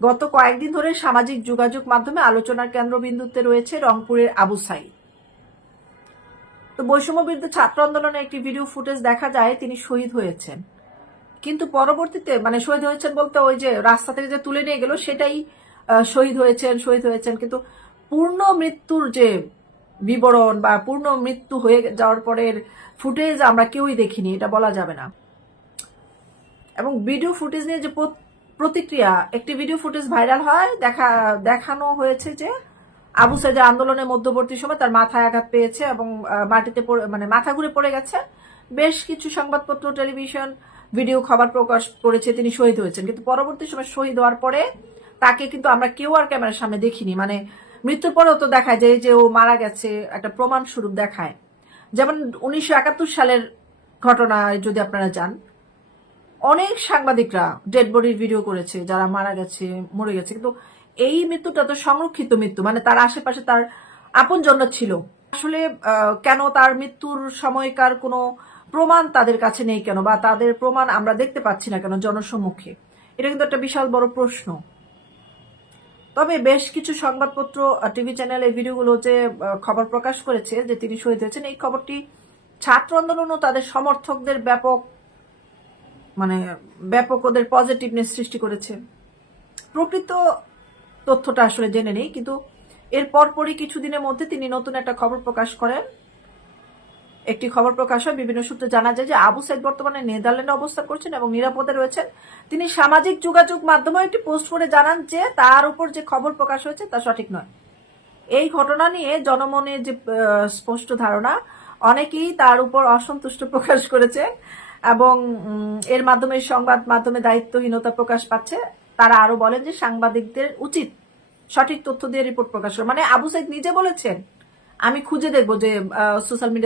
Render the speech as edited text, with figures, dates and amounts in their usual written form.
গত কয়েকদিন ধরে সামাজিক যোগাযোগ মাধ্যমে আলোচনার কেন্দ্রবিন্দুতে রয়েছে রংপুরের আবু সাঈদ। তো বৈষম্য বিরুদ্ধে ছাত্র আন্দোলনে একটি ভিডিও ফুটেজ দেখা যায় তিনি শহীদ হয়েছেন, কিন্তু পরবর্তীতে শহীদ হয়েছেন বলতে ওই যে রাস্তা থেকে যে তুলে নিয়ে গেল সেটাই শহীদ হয়েছেন কিন্তু পূর্ণ মৃত্যুর যে বিবরণ বা পূর্ণ মৃত্যু হয়ে যাওয়ার পরের ফুটেজ আমরা কেউই দেখিনি, এটা বলা যাবে না। এবং ভিডিও ফুটেজ নিয়ে যে প্রতিক্রিয়া, একটি ভিডিও ফুটেজ ভাইরাল হয়, দেখানো হয়েছে যে আবু সাঈদের আন্দোলনের মধ্যবর্তী সময় তার মাথায় আঘাত পেয়েছে এবং মাটিতে মাথা ঘুরে পড়ে গেছে। বেশ কিছু সংবাদপত্র, টেলিভিশন ভিডিও খবর প্রকাশ করেছে তিনি শহীদ হয়েছেন, কিন্তু পরবর্তী সময় শহীদ হওয়ার পরে তাকে কিন্তু আমরা কেউ আর ক্যামেরার সামনে দেখিনি। মৃত্যুর পরেও তো দেখায় যে ও মারা গেছে, একটা প্রমাণ স্বরূপ দেখায়। যেমন 1971 সালের ঘটনায় যদি আপনারা যান, অনেক সাংবাদিকরা ডেড বডির ভিডিও করেছে যারা মারা গেছে, মরে গেছে, কিন্তু এই মৃত্যুটা তো সংরক্ষিত মৃত্যু, তার আশেপাশে তার আপনজন ছিল। আসলে কেন তার মৃত্যুর সময়কার কোনো প্রমাণ তাদের কাছে নেই কেন, বা তাদের প্রমাণ আমরা দেখতে পাচ্ছি না কেন জনসম্মুখে? এটা কিন্তু একটা বিশাল বড় প্রশ্ন। তবে বেশ কিছু সংবাদপত্র, টিভি চ্যানেল এই ভিডিওগুলো যে খবর প্রকাশ করেছে যে তিনি শহীদ হয়েছেন, এই খবরটি ছাত্র আন্দোলন ও তাদের সমর্থকদের ব্যাপক ওদের পজিটিভনেস সৃষ্টি করেছে। প্রকৃত তথ্যটা আসলে জেনে নেই, কিন্তু এর পরপরই কিছুদিনের মধ্যে তিনি নতুন একটা খবর প্রকাশ করেন। একটি খবর প্রকাশ হয়, বিভিন্ন সূত্রে জানা যায় যে আবু সাঈদ বর্তমানে নেদারল্যান্ডে অবস্থান করছেন এবং নিরাপদে রয়েছেন। তিনি সামাজিক যোগাযোগ মাধ্যমে একটি পোস্ট করে জানান যে তার উপর যে খবর প্রকাশ হয়েছে তা সঠিক নয়। এই ঘটনা নিয়ে জনমনে যে স্পষ্ট ধারণা, অনেকেই তার উপর অসন্তুষ্ট প্রকাশ করেছে এবং এর মাধ্যমে সংবাদ মাধ্যমে দায়িত্বহীনতা প্রকাশ পাচ্ছে। তারা আরো বলেন যে সাংবাদিকদের উচিত সঠিক তথ্য দিয়ে রিপোর্ট প্রকাশ করা। আবু সাঈদ নিজে বলেছেন, আমি খুঁজে দেখবো যে সোশ্যাল মিডিয়া